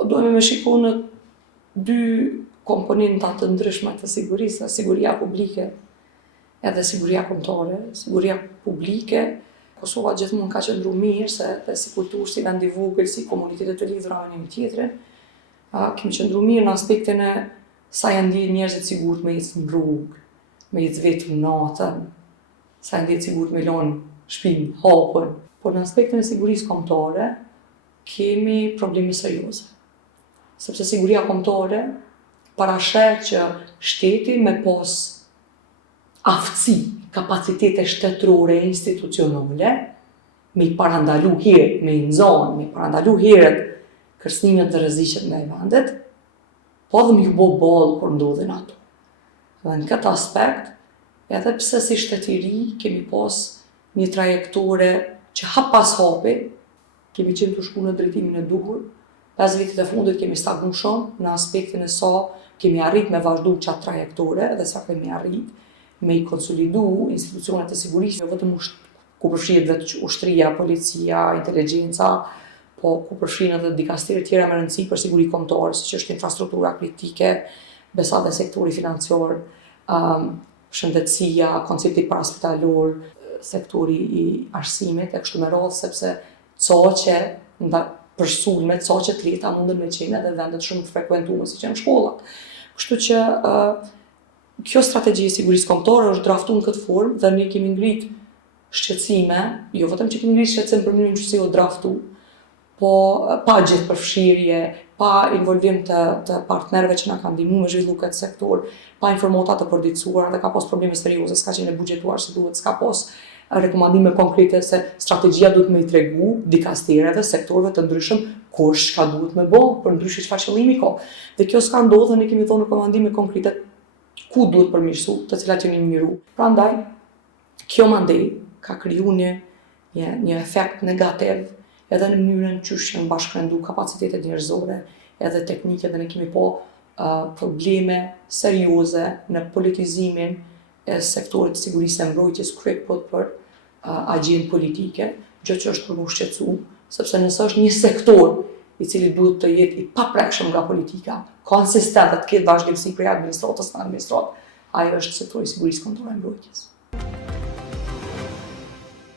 Dojmë me shiku në dy komponenta të ndryshme të sigurisë, siguria publike edhe siguria kombëtare. Siguria publike, Kosova gjithmonë ka qëndru mirë, se dhe si kulturë, si vend i vogël, si komunitetet të lidhura me njëri tjetrin, kemi qëndru mirë në aspektin e sa janë ndjerë njerëzit sigurt me ecë në rrugë, me ecë vetë natën, sa janë ndjerë sigurt me lanë shtëpinë hapur. Por në aspektin e sigurisë kombëtare, kemi probleme serioze. Sepse siguria kombëtare parasheh që shteti me pas aftësi, kapacitete shtetërore e institucionale, me i parandalu herët, me i nxanë, me i parandalu herët kërcënimet dhe rreziqet ndaj vendit, po dhe me ju bo ballë kur ndodhin ato. Dhe në këtë aspekt, edhe pse si shtetëri kemi pas një trajektore që hap pas hapi, kemi qenë të shku në drejtimin e duhur, 5 vitet e fundit kemi stagnu shumë në aspektin e sa kemi arrit me vazhdu qatë trajektore dhe sa kemi arrit me i konsolidu institucionet e sigurisë, jo vetëm ku përfshihet vetë ushtria, policia, inteligjenca, po ku përfshihen edhe dikasteri tjera me rëndësi për siguri kombëtare, siç është infrastruktura kritike, besa dhe sektori financiar, shëndetësia, koncepti paraspitalor, sektori i arsimit e kështu me radhë, sepse për sulme, caqe të lehta mundën me qenë edhe vendet shumë të frekuentuara siç janë shkollat. Kështu që kjo strategji e sigurisë kombëtare është draftuar në këtë formë dhe ne kemi ngrit shqetësime, jo vetëm që kemi ngrit shqetësim për mënyrën që si o draftu, po pa gjithë përfshirje, pa involvim të partnerëve që na kanë ndihmuar me zhvillu këtë sektor, pa informata të përditësuara dhe ka pas probleme serioze, s'ka qenë buxhetuar si duhet, s'ka pas rekomandime konkrete se strategjia duhet me i tregu dikastereve, sektorëve të ndryshëm, kush ka duhet me bo, për ndryshe çfarë qëllimi ka. Dhe kjo s'ka ndodhur dhe ne kemi thonë rekomandime konkrete ku duhet përmirësu, të cilat janë miru. Prandaj, kjo mandej ka kriju një efekt negativ edhe në mënyrën qysh janë bashkërendu kapacitetet njerëzore edhe teknike dhe ne kemi probleme serioze në politizimin e sektorit të sigurisë e mbrojtjes kryekput për agjendë politike, gjë që është për mu shqetësu, sepse nëse është një sektor i cili duhet të jetë i paprekshëm nga politika, konsistent dhe të ketë vazhdimsi prej administratës në administratë, ajo është sektori i sigurisë kombëtare e mbrojtjes.